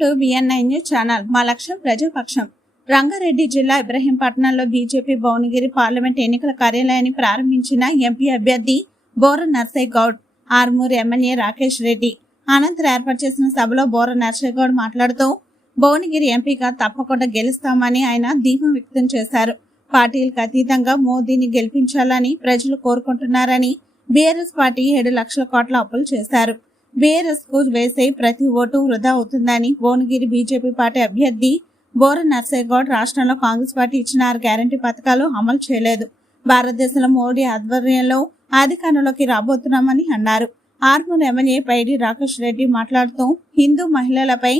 To BNI news channel మా లక్ష్యం ప్రజాపక్షం. రంగారెడ్డి జిల్లా ఇబ్రహీంపట్నంలో బీజేపీ భువనగిరి పార్లమెంట్ ఎన్నికల కార్యాలయాన్ని ప్రారంభించిన ఎంపీ అభ్యర్థి బోర నర్సయ్య గౌడ్ ఆర్మూర్ ఎమ్మెల్యే రాకేష్ రెడ్డి. అనంతరం ఏర్పాటు చేసిన సభలో బోర నర్సయ్య గౌడ్ మాట్లాడుతూ భువనగిరి ఎంపీగా తప్పకుండా గెలుస్తామని ఆయన దీపం వ్యక్తం చేశారు. పార్టీలకు అతీతంగా మోదీని గెలిపించాలని ప్రజలు కోరుకుంటున్నారని బీఆర్ఎస్ పార్టీ ఏడు లక్షల కోట్ల అప్పులు చేశారు. బీఆర్ఎస్కు వేసే ప్రతి ఓటు వృధా అవుతుందని భువనగిరి బీజేపీ పార్టీ అభ్యర్థి బోర నర్సేగౌడ్ రాష్ట్రంలో కాంగ్రెస్ పార్టీ ఇచ్చిన ఆరు గ్యారంటీ పథకాలు అమలు చేయలేదు. భారతదేశంలో మోడీ ఆధ్వర్యంలో అధికారంలోకి రాబోతున్నామని అన్నారు. ఆర్మూర్ ఎమ్మెల్యే పైడి రాకేష్ రెడ్డి మాట్లాడుతూ హిందూ మహిళలపై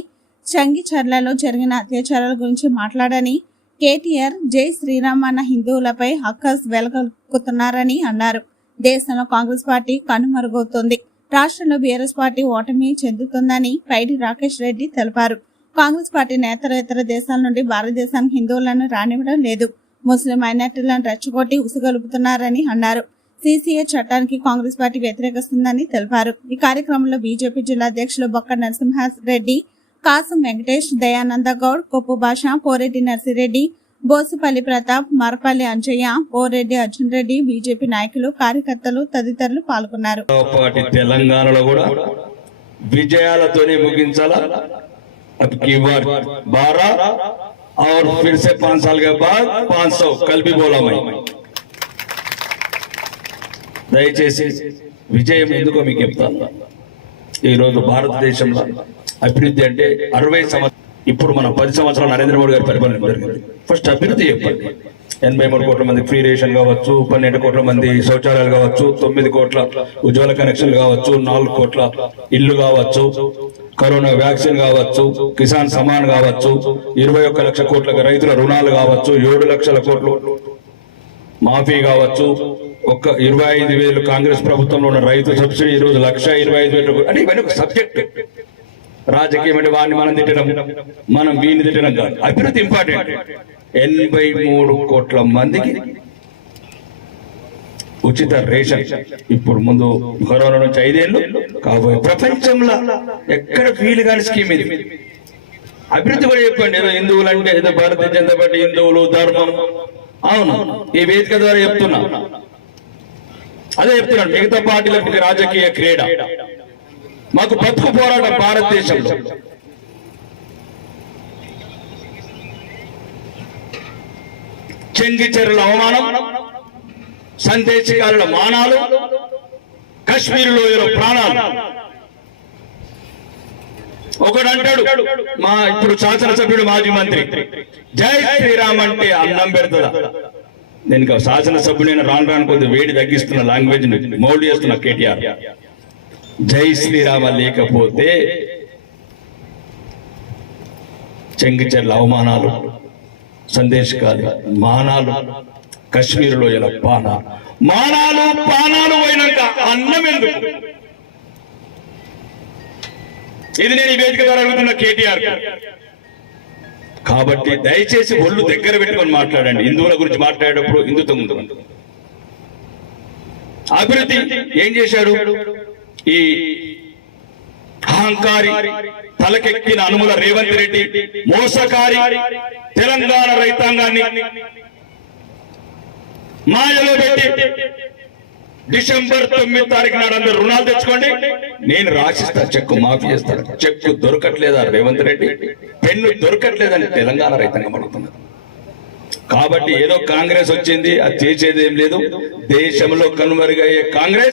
చంగిచర్లలో జరిగిన అత్యాచారాల గురించి మాట్లాడని కేటీఆర్ జై శ్రీరామ్ అన్న హిందువులపై హక్కస్ వెలగొక్కుతున్నారని అన్నారు. దేశంలో కాంగ్రెస్ పార్టీ కనుమరుగవుతోంది. రాష్ట్రంలో బీఆర్ఎస్ పార్టీ ఓటమి చెందుతుందని పైడి రాకేష్ రెడ్డి తెలిపారు. కాంగ్రెస్ పార్టీ నేతలు ఇతర దేశాల నుండి భారతదేశానికి హిందువులను రానివ్వడం లేదు. ముస్లిం మైనార్టీలను రెచ్చగొట్టి ఉసుగొలుపుతున్నారని అన్నారు. సీసీఏ చట్టానికి కాంగ్రెస్ పార్టీ వ్యతిరేకిస్తుందని తెలిపారు. ఈ కార్యక్రమంలో బీజేపీ జిల్లా అధ్యక్షులు బొక్క నరసింహారెడ్డి కాసం వెంకటేష్ దయానంద గౌడ్ కొప్పు భాష పోరెడ్డి నర్సిరెడ్డి బోసుపల్లి ప్రతాప్ మరపల్లి అంజయ్య పోరెడ్డి అర్జున్ రెడ్డి బీజేపీ నాయకులు కార్యకర్తలు తదితరులు పాల్గొన్నారు పార్టీ తెలంగాణలో కూడా విజయాలతోనే ముగించాలా अब की बार बारह और फिर से पांच साल के बाद पांच सौ कल भी बोला मैं దయచేసి విజయం ఎందుకో మీకు చెప్తాను ఈరోజు భారతదేశంలో అభివృద్ధి అంటే అరవై సంవత్సరాలు ఇప్పుడు మన పది సంవత్సరాలు నరేంద్ర మోడీ గారి పరిపాలన జరిగింది. ఫస్ట్ అభివృద్ధి చెప్పండి. ఎనభై మూడు కోట్ల మంది ఫ్రీ రేషన్ కావచ్చు పన్నెండు కోట్ల మంది శౌచాలయాలు కావచ్చు తొమ్మిది కోట్ల ఉజ్వల కనెక్షన్లు కావచ్చు నాలుగు కోట్ల ఇల్లు కావచ్చు కరోనా వ్యాక్సిన్ కావచ్చు కిసాన్ సమాన్ కావచ్చు ఇరవై ఒక్క లక్ష కోట్ల రైతుల రుణాలు కావచ్చు ఏడు లక్షల కోట్లు మాఫీ కావచ్చు ఒక్క ఇరవై ఐదు వేలు కాంగ్రెస్ ప్రభుత్వంలో ఉన్న రైతు సబ్సిడీ ఈ రోజు లక్ష ఇరవై ఐదు వేలు అంటే ఇవన్నీ ఒక సబ్జెక్ట్. రాజకీయమైన వాడిని మనం తిట్టడం. మనం వీడిని తిట్టడం కాదు. అభివృద్ధి ఇంపార్టెంట్. ఎనభై మూడు కోట్ల మందికి ఉచిత రేషన్. ఇప్పుడు ముందు కరోనా నుంచి ఐదేళ్ళు కాబోయే ప్రపంచంలో ఎక్కడ ఫీల్ కాని స్కీమ్ ఇది. అభివృద్ధి కూడా చెప్పండి. ఏదో హిందువులు అంటే ఏదో భారతీయ జనతా పార్టీ హిందువులు ధర్మం. అవును. ఈ వేదిక ద్వారా చెప్తున్నా. అదే చెప్తున్నాను మిగతా పార్టీలకు రాజకీయ క్రీడ. మాకు బతుకు పోరాటం భారతదేశంలో. చెంగిచెర్ల అవమానం సందేశకారుల మానాలు కశ్మీర్ లోయల ప్రాణాలు. ఒకడు అంటాడు మా ఇప్పుడు శాసనసభ్యుడు మాజీ మంత్రి జై శ్రీరామ్ అంటే అన్నం పెడుతుందా? నేను శాసనసభ్యుడైన రాను రాను కొద్ది వేడి తగ్గిస్తున్న లాంగ్వేజ్ మౌల్డ్ చేస్తున్న కేటీఆర్. జై శ్రీరామ లేకపోతే చెంగిచర్ల అవమానాలు సందేశకాలు మానాలు కశ్మీర్లో ఇలా పాన. మానాలు పానాలు పోయినాక అన్నం ఎందుకు? ఇది నేను ఈ వేదిక ద్వారా అడుగుతున్న కేటీఆర్ కాబట్టి దయచేసి ఒళ్ళు దగ్గర పెట్టుకొని మాట్లాడండి. హిందువుల గురించి మాట్లాడేటప్పుడు హిందుత్వం ఉంది. అభివృద్ధి ఏం చేశాడు? ఈ అహంకారి తలకెక్కిన అనుముల రేవంత్ రెడ్డి మోసకారి తెలంగాణ రైతాంగాన్ని మాయలో పెట్టి డిసెంబర్ తొమ్మిది తారీఖు నాడు అందరు రుణాలు తెచ్చుకోండి. నేను రాసిస్తా చెక్కు మాఫీ చేస్తాను చెక్కు దొరకట్లేదా రేవంత్ రెడ్డి? పెన్ను దొరకట్లేదని తెలంగాణ రైతాంగం అడుగుతున్నారు కాబట్టి ఏదో కాంగ్రెస్ వచ్చింది అది చేసేది ఏం లేదు. దేశంలో కనుమరుగయ్యే కాంగ్రెస్.